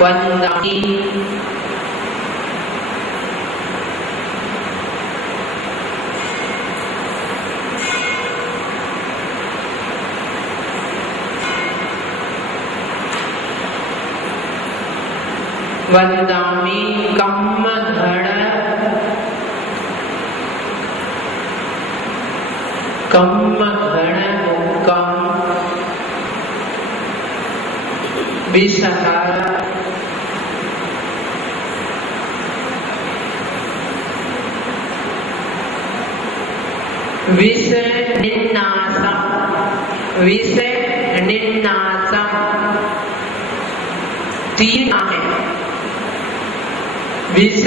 वंदामि वंदामि कम्मघड़ कम्मघड़ मुक्कम विसहर विषनिन्नासम विषनिन्नासम तीन है। विष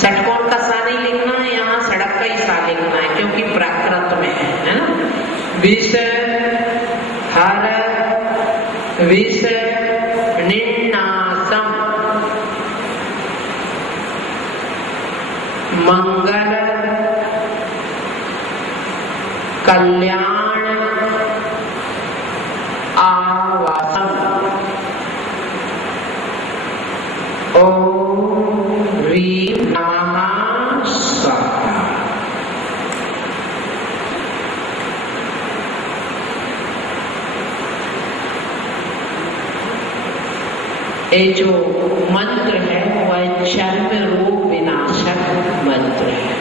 षटकोण का सा नहीं लिखना है, यहाँ सड़क का ही सा लिखना है क्योंकि प्राकृत में है ना। विष हर विष निन्नासम मंगल कल्याण आवासम। ओम ह्रीं नमः स्वाहा। ये जो मंत्र है वह चर्म रोग विनाशक मंत्र है।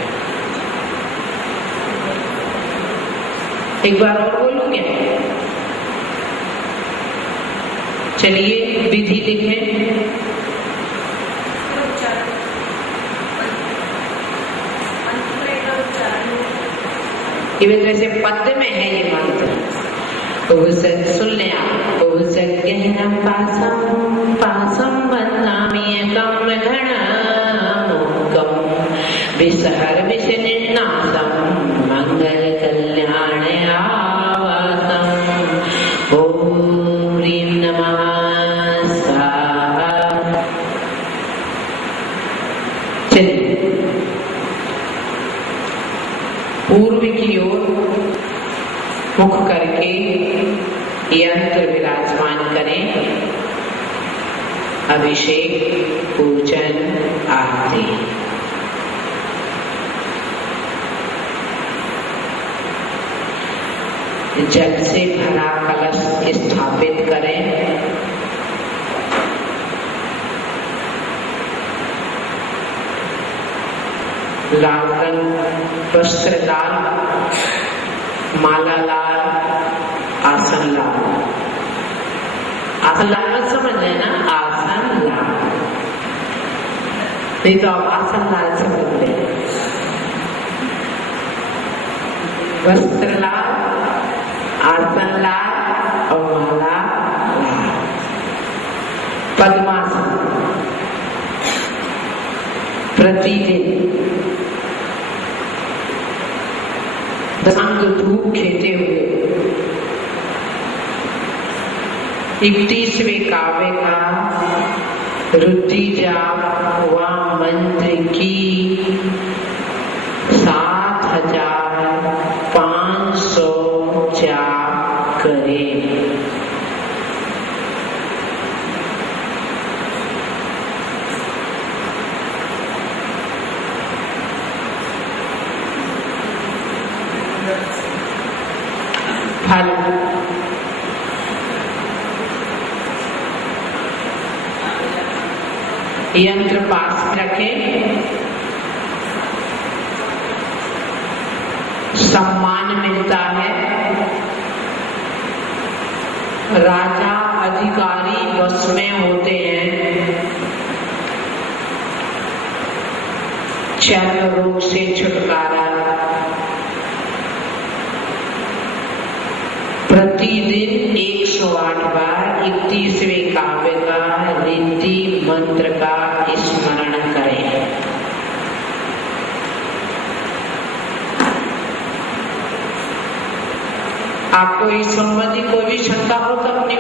एक बार और बोलूंगे, चलिए विधि लिखें। ये वैसे पद में है ये मंत्र, सुन लें आप। गहनम पासम पासम वंदामि कम्मघड़ मुक्कम विषहर विषनिन्नासम मंगल कल्याण आवासम। ओम ह्रीं नमः स्वाहा। चलिए पूर्व की ओर मुख करके यंत्र विराजमान करें। अभिषेक पूजन आरती। जल से भरा कलश स्थापित करें। लाल रंग वस्त्र लाल, माला लाल, आसन लाल। आसन लाल मत समझ लेना, आसन लाल नहीं तो आप आसन लाल समझ लें। वस्त्र लाल, आसन लाल और माला लाल। पद्मासन। प्रतिदिन दशांग धूप खेते हुए 31वें काव्य का रुद्धि जाप व मंत्र की 7500 जाप करें। फल यंत्र पास रखें। सम्मान मिलता है। राजा अधिकारी वश में होते हैं। चर्म रोग से छुटकारा। प्रतिदिन 108 बार 31वें काव्य का रिद्धि मंत्र का स्मरण करें। आपको इस संबंधी कोई भी शंका हो तो अपने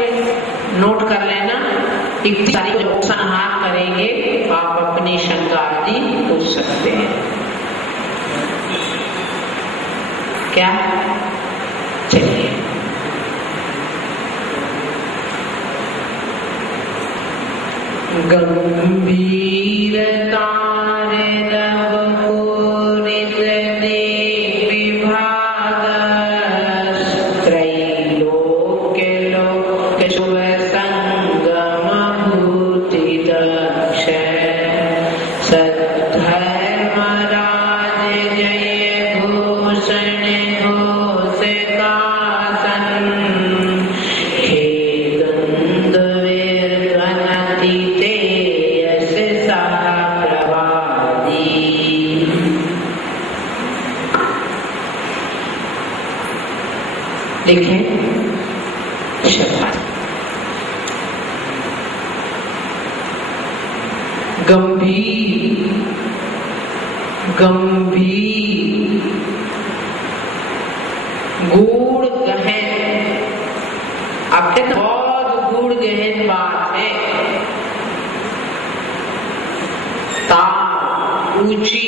नोट कर लेना। इतनी सारी जो उपसंहार करेंगे आप अपनी शंका आदि पूछ सकते हैं। क्या? चलिए गंभीरता देखें शब्द गंभीर गंभीर गूढ़ गहन। आप कहते बहुत गूढ़ गहन बात है। तार ऊंची,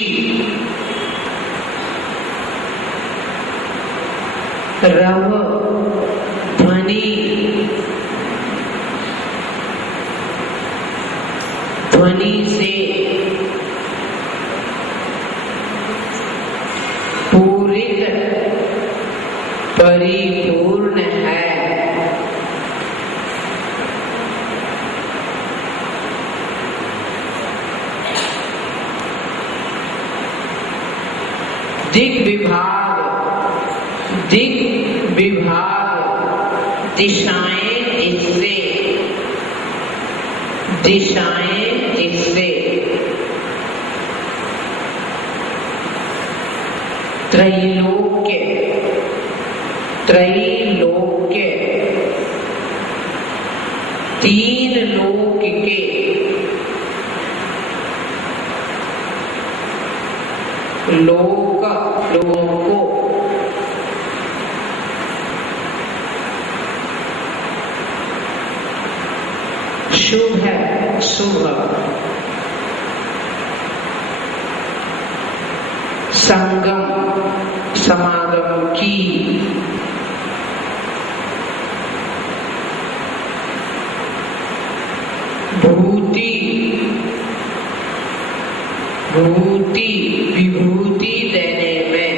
रव ध्वनि, ध्वनि से पूरित परिपूर्ण है। दिग् विभाग, दिग् विभाग दिशाएं इससे, दिशाएं इससे त्रैलोक्य, त्रैलोक्य तीन लोक के लोक, लोगों को शुभ है, शुभ संगम, समागम की भूति, भूति विभूति देने में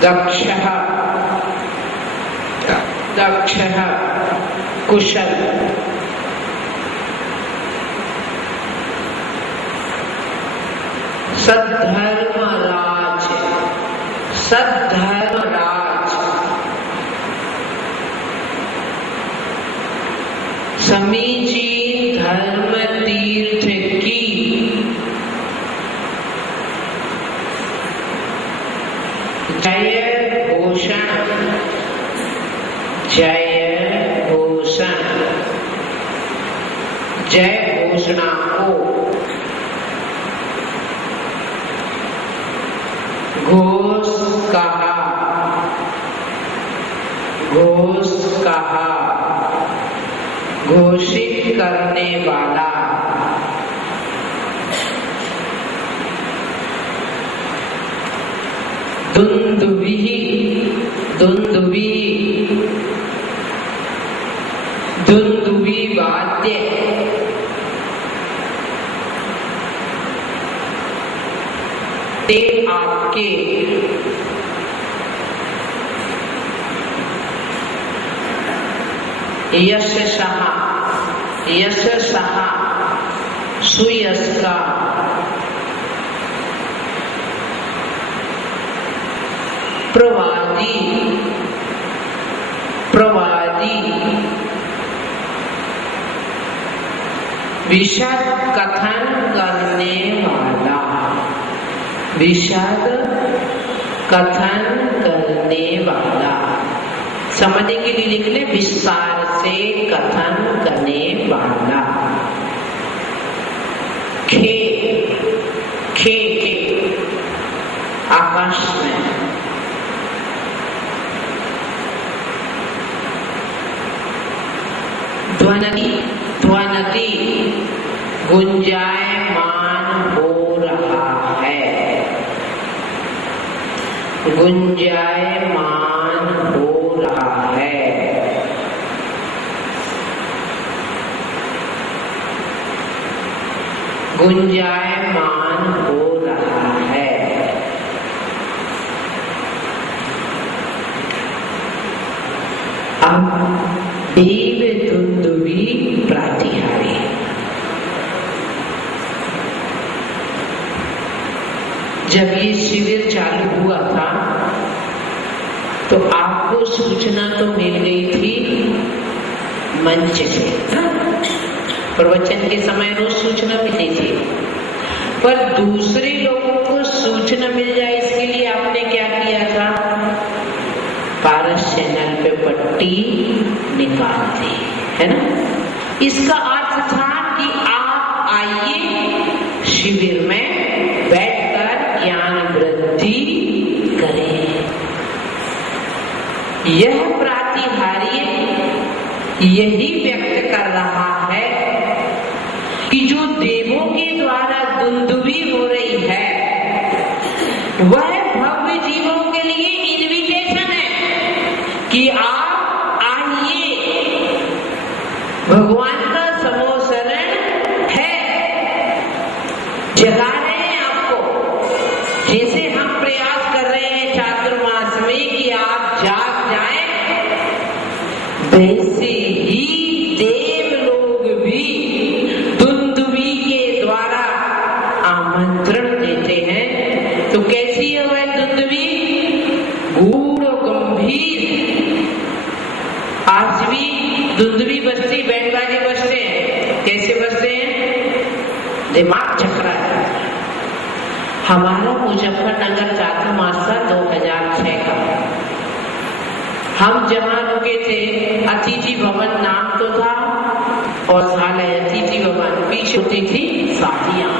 दक्ष, दक्ष कुशल, सद्धर्मराज, सद्धर्मराज समीचीन धर्म तीर्थ की जय घोषण, जय घोषण, जय घोषणा को घोष कहा, घोष कहा घोषित करने वाला। दुंदुभी, दुंदुभी, दुंदुभी वाद्य ते आपके यशः, यशः सुयश का प्रवादी, प्रवादी विशद कथन करने वाला, विशद कथन करने वाला। समझने के लिए लिख ले विस्तार से कथन करने वाला। खे, खे के आकाश में ध्वनि ध्वनति गुंजायमान हो रहा है, गुंजायमान हो रहा है। गुंजायमान हो रहा है। अब देव दुंदुभी प्रातिहारी। जब ये शिविर चालू हुआ था तो आपको सूचना तो मिल गई थी मंच से, प्रवचन के समय रोज सूचना मिलती थी, पर दूसरे लोगों को सूचना मिल जाए इसके लिए आपने क्या किया था? पारस चैनल पे पट्टी निकाल दी, है ना? इसका अर्थ था कि आप आइए शिविर में बैठकर ज्ञान वृद्धि करें। यह प्रातिहार्य यही व्यक्त कर रहा है कि जो देवों के द्वारा दुंदुभी हो रही है वह भव्य जीवों के लिए इनविटेशन है कि आप आइए, भगवान का समोसरण है, जगा रहे हैं आपको। जैसे हम प्रयास कर रहे हैं चातुर्मास में कि आप जाग जाएं, वैसे ही देव लोग भी दुंदुभी के द्वारा आमंत्रण देते हैं। तो कैसी है वह दुंदुभी? गूढ़ गंभीर। आज भी दुंदुभी बजती, बैंड बाजे बजते हैं। कैसे बजते हैं? दिमाग चकरा है। हमारा मुजफ्फरनगर चातुर्मास 2006 का, हम जहाँ रुके थे अतिथि भवन नाम तो था, और साले अतिथि भवन पीछे होती थी शादियां।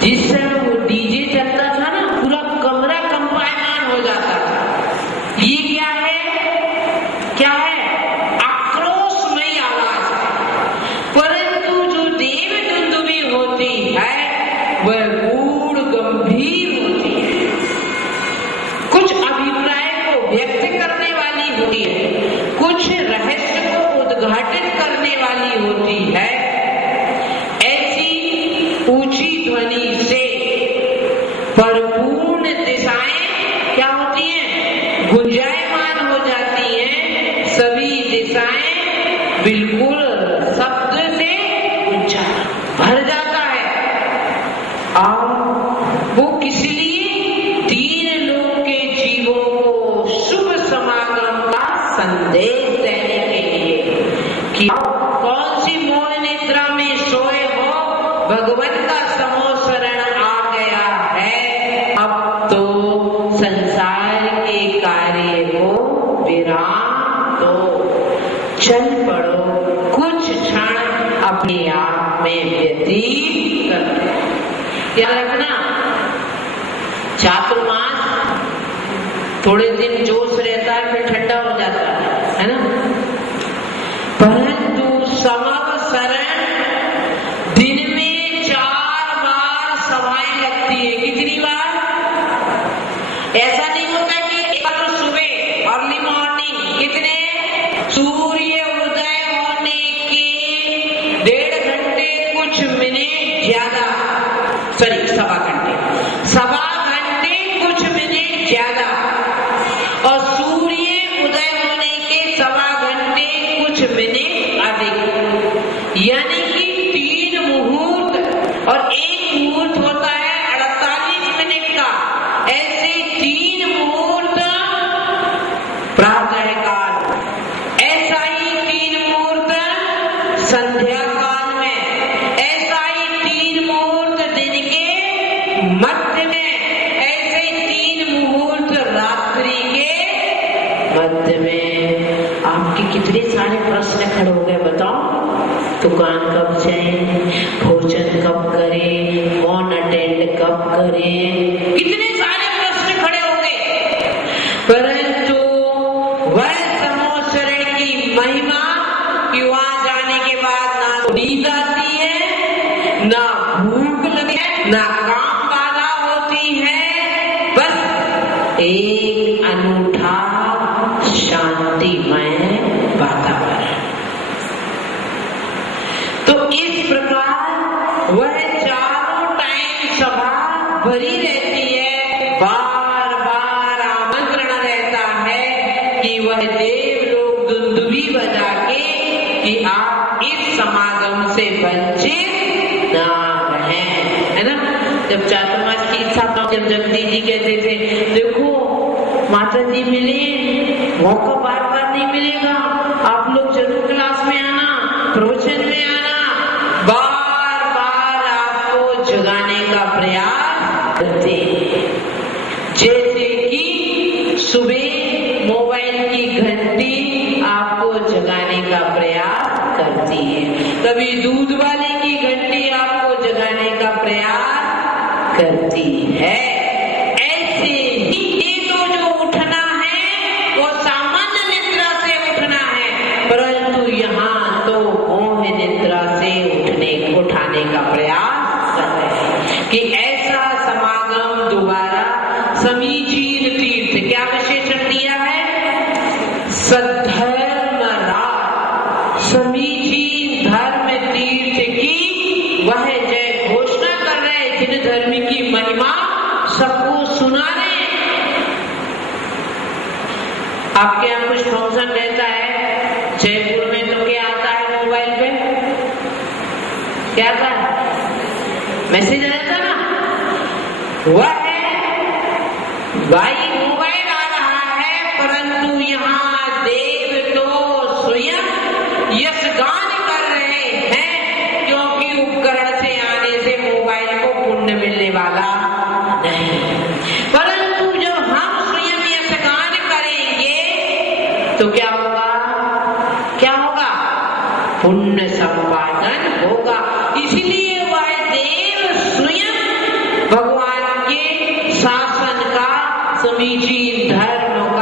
जिस समय वो डीजे चलता था ना, पूरा कमरा कंपायमान हो जाता था। ये क्या है? क्या है? आक्रोशमयी आवाज है। परंतु जो देव दुंदुभी होती है वह गूढ़ गंभीर होती है, कुछ अभिप्राय को व्यक्त करने वाली होती है, कुछ रहस्य को उद्घाटित करने वाली होती है। ऐसी ऊंची ध्वनि से परिपूर्ण दिशाएं क्या होती हैं? गुंजायमान हो जाती हैं। सभी दिशाएं बिल्कुल शब्द से भर जाता है। और वो किस लिए? तीन लोक के जीवों को शुभ समागम का संदेश देने के लिए कि कौन सी मौन निद्रा में सोए हो, भगवान का समोसरण आ गया है। अब तो संसार के कार्य को विराम दो, चल पड़ो, कुछ क्षण अपने आप में व्यतीत करो। याद रखना, चातुर्मास थोड़े दिन जोश रहता है, फिर ठंडा हो जाता है ना? परंतु समवसरण दिन में 4 बार सभाएं लगती है। कितनी बार? ऐसा नहीं होता कि एक बार सुबह अर्ली मॉर्निंग, कितने? सूर्य उदय होने के 1.5 घंटे कुछ मिनट ज्यादा, सॉरी 1.25 घंटे, 1.25 घंटे कुछ मिनट ज्यादा, और सूर्य उदय होने के 1.25 घंटे कुछ मिनट अधिक, यानी कि 3 मुहूर्त, और एक मुहूर्त होता है 48 मिनट का। ऐसे 3 मुहूर्त प्रातः काल, ऐसा ही 3 मुहूर्त संध्या काल में, ऐसा ही 3 मुहूर्त दिन के मध्य में, ऐसे 3 मुहूर्त रात्रि के मध्य में। आपके कितने सारे प्रश्न खड़े हो गए बताओ? दुकान कब जाए, भोजन कब करें, कौन अटेंड कब करें, कितने सारे प्रश्न खड़े हो गए। परंतु वह समोसरण की महिमा कि वहां जाने के कि वह देव लोग दुंदुभी बजा के कि आप इस समागम से वंचित ना रहें, है ना। जब चातुर्मास की इच्छा, जब जगदीश जी कहते थे देखो माता जी मिले, मौका बार बार नहीं मिलेगा, आप लोग जरूर क्लास में आना, प्रवचन में आना, बार बार आपको जगाने का प्रयास करते। जैसे कि सुबह मोबाइल की घंटी आपको जगाने का प्रयास करती है, कभी दूध वाले की घंटी आपको जगाने का प्रयास करती है। ऐसे ही ये तो जो उठना है वो सामान्य निद्रा से उठना है, परंतु यहाँ तो मोह निद्रा से उठाने का प्रयास कर रहे हैं कि ऐसा समागम दोबारा समीचीन तीर्थ, क्या विशेषण दिया है, सद्धर्म राज, समीचीन धर्म तीर्थ की वह जय घोषणा कर रहे हैं, जिन धर्म की महिमा सबको सुना रहे हैं। आपके यहाँ कुछ फंक्शन रहता है जयपुर में तो क्या आता है मोबाइल पे, क्या आता है, मैसेज रहता ना, वह है भाई मोबाइल आ रहा है, परंतु यहाँ देव तो स्वयं यशगान कर रहे हैं, क्योंकि उपकरण से आने से मोबाइल को पुण्य मिलने वाला नहीं, परंतु जब हम स्वयं यशगान करेंगे तो क्या होगा, क्या होगा, पुण्य संपादन होगा।